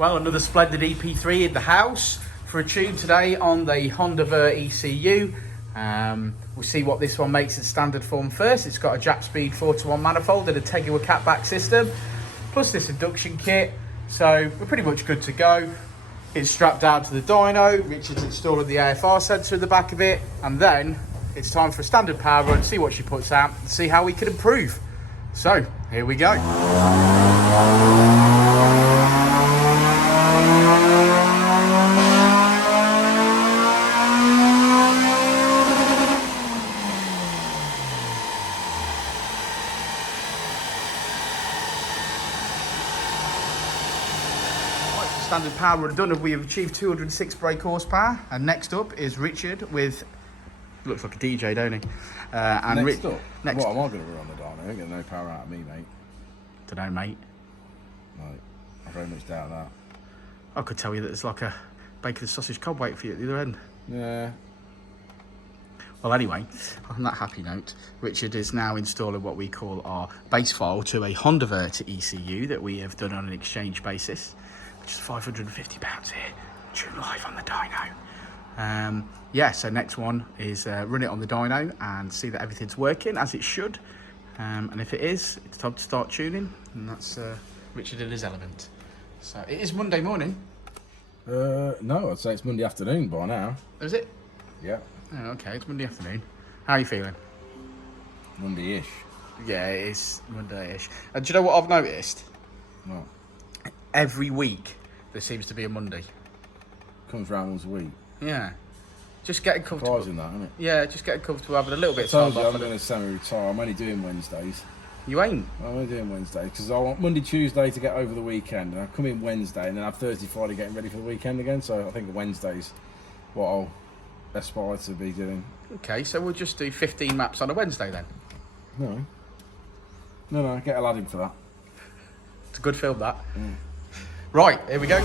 Well, another splendid EP3 in the house for a tune today on the Hondavert ECU. We'll see what this one makes in standard form first. It's got a Jap Speed 4:1 manifold and a Tegua catback system, plus this induction kit. So we're pretty much good to go. It's strapped down to the dyno. Richard's installing the AFR sensor in the back of it, and then it's time for a standard power run, see what she puts out, and see how we can improve. So here we go. Standard power run done. We have achieved 206 brake horsepower, and next up is Richard with, looks like a DJ, don't he? And next up? What am I going to run on the dyno? I ain't getting no power out of me, mate. Dunno, mate. No, I very much doubt that. I could tell you that there's like a bacon sausage cob waiting for you at the other end. Yeah. Well, anyway, on that happy note, Richard is now installing what we call our base file to a Hondavert ECU that we have done on an exchange basis, which is £550 here, tune live on the dyno. Yeah, so next one is run it on the dyno and see that everything's working as it should. And if it is, it's time to start tuning, and that's Richard in his element. So it is Monday morning. No, I'd say it's Monday afternoon by now. Is it? Yeah. Oh, okay, it's Monday afternoon. How are you feeling? Monday-ish. Yeah, it is Monday-ish. And do you know what I've noticed? What? Every week there seems to be a Monday. Comes round once a week. Yeah. Just getting comfortable. Surprising that, isn't it? Yeah, just getting comfortable having a little bit of I time told you off. I'm going to semi-retire. I'm only doing Wednesdays. You ain't? I'm only doing Wednesdays because I want Monday, Tuesday to get over the weekend, and I come in Wednesday and then have Thursday, Friday getting ready for the weekend again. So I think Wednesday's what I'll aspire to be doing. Okay, so we'll just do 15 maps on a Wednesday then. No, get a lad in for that. It's a good film, that. Right, here we go.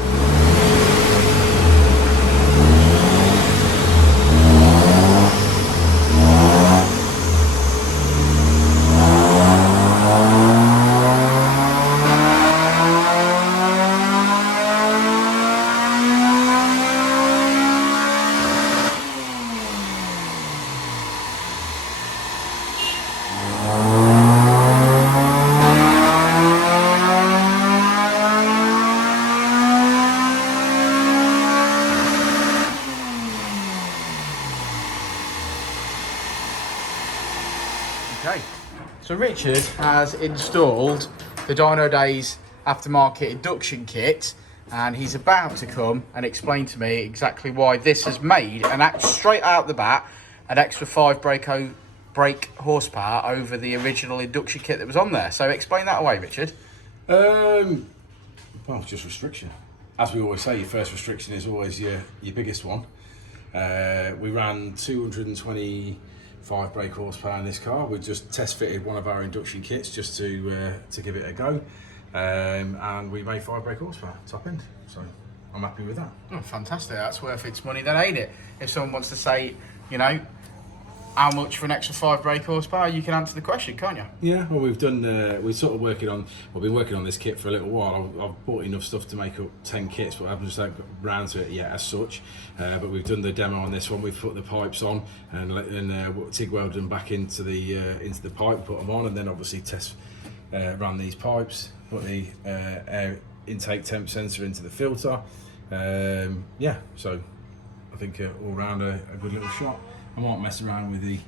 Okay, so Richard has installed the Dynodaze aftermarket induction kit, and he's about to come and explain to me exactly why this has made straight out the bat an extra 5 brake horsepower over the original induction kit that was on there. So explain that away, Richard. Well, it's just restriction. As we always say, your first restriction is always your biggest one. We ran 225 brake horsepower in this car. We just test fitted one of our induction kits just to give it a go, and we made 5 brake horsepower top end. So I'm happy with that. Oh, fantastic! That's worth its money, then, ain't it? If someone wants to say, you know, how much for an extra 5 brake horsepower, you can answer the question, can't you? Yeah, well, we've done. We're sort of working on. We've been working on this kit for a little while. I've bought enough stuff to make up 10 kits, but I haven't just got round to it yet as such. But we've done the demo on this one. We've put the pipes on and TIG welded them back into the pipe, put them on, and then obviously ran these pipes, put the air intake temp sensor into the filter. Yeah, so I think all round a good little shot. I might mess around with the.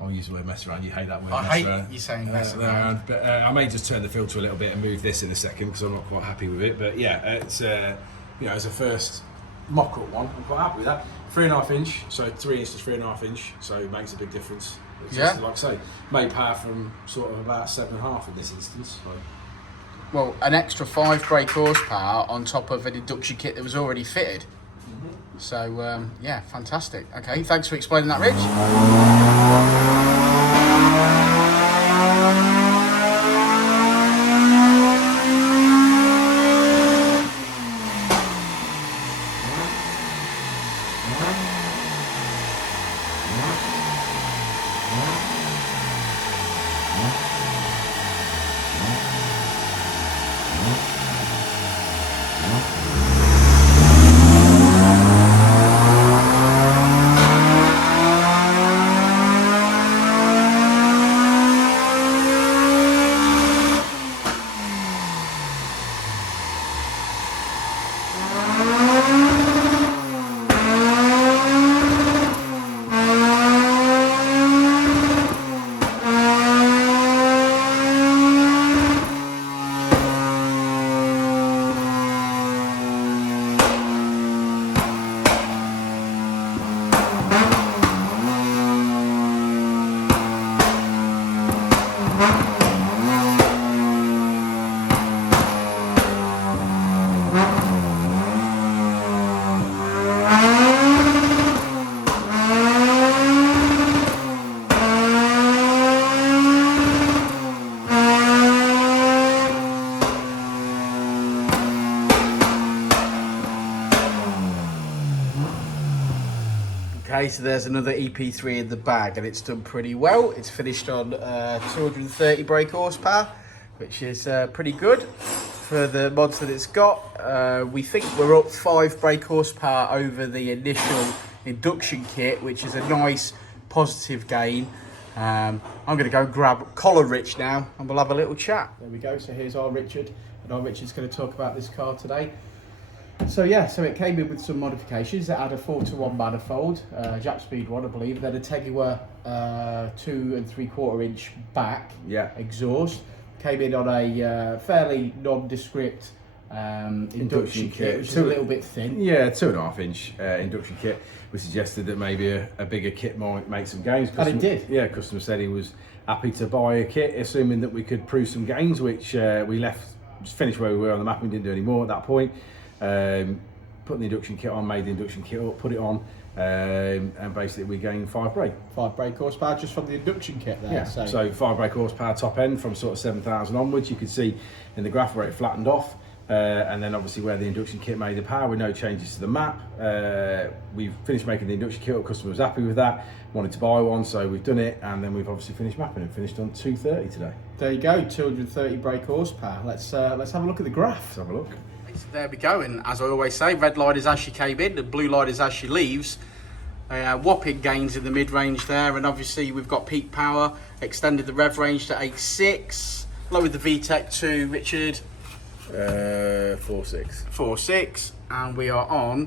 I'll use the word mess around. You hate that word. I hate you saying mess around. But I may just turn the filter a little bit and move this in a second because I'm not quite happy with it. But yeah, it's as a first mock-up one, I'm quite happy with that. 3.5 inch, so 3 inches to 3.5 inch, so it makes a big difference. It's just, like I say, made power from sort of about 7.5 in this instance. So. Well, an extra 5 brake horsepower on top of an induction kit that was already fitted. So, yeah, fantastic. Okay, thanks for explaining that, Rich. Okay, so there's another EP3 in the bag, and it's done pretty well. It's finished on 230 brake horsepower, which is pretty good for the mods that it's got. We think we're up 5 brake horsepower over the initial induction kit, which is a nice positive gain. I'm going to go grab Collar Rich now, and we'll have a little chat. There we go. So here's our Richard, and our Richard's going to talk about this car today. So yeah, so it came in with some modifications. It had a 4-to-1 manifold, Jap speed one, I believe. Then a Teguer 2 3/4 inch back exhaust. Came in on a fairly nondescript induction kit, which is a little bit thin. Yeah, 2.5 inch induction kit. We suggested that maybe a bigger kit might make some gains. And it did. Yeah, customer said he was happy to buy a kit, assuming that we could prove some gains, which we left, just finished where we were on the map. We didn't do any more at that point. Put the induction kit on, made the induction kit up, put it on, and basically we gained 5 brake. 5 brake horsepower just from the induction kit there. Yeah, so 5 brake horsepower top end from sort of 7,000 onwards. You could see in the graph where it flattened off, and then obviously where the induction kit made the power with no changes to the map. We've finished making the induction kit up, customer was happy with that, wanted to buy one, so we've done it, and then we've obviously finished mapping it, finished on 230 today. There you go, 230 brake horsepower. Let's have a look at the graph. Let's have a look. So there we go, and as I always say, red light is as she came in, the blue light is as she leaves. Whopping gains in the mid-range there, and obviously we've got peak power, extended the rev range to 8.6, lowered the Vtec to, Richard? 4.6. 4.6, and we are on,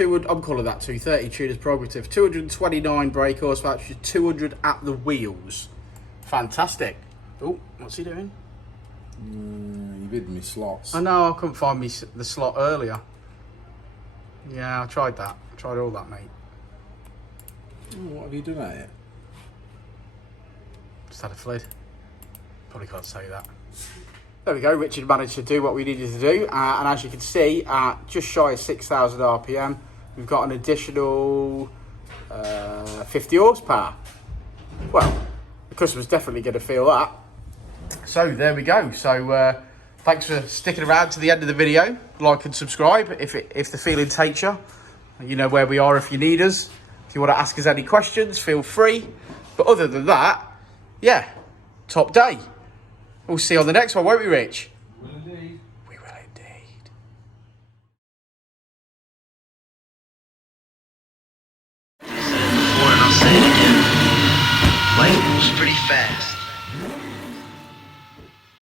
I'm calling that 230, Tudor's Prerogative, 229 brake horsepower, which is 200 at the wheels. Fantastic. Oh, what's he doing? You bid me slots. I know, I couldn't find the slot earlier. Yeah, I tried that. I tried all that, mate. What have you done at it? Just had a flid. Probably can't say that. There we go, Richard managed to do what we needed to do. And as you can see, at just shy of 6,000 RPM, we've got an additional 50 horsepower. Well, the customer's definitely going to feel that. So there we go. So thanks for sticking around to the end of the video. Like and subscribe if the feeling takes you. You know where we are if you need us. If you want to ask us any questions, feel free. But other than that, yeah, top day. We'll see you on the next one, won't we, Rich? Will indeed. We will indeed. Before and I'll say it again. Life moves pretty fast.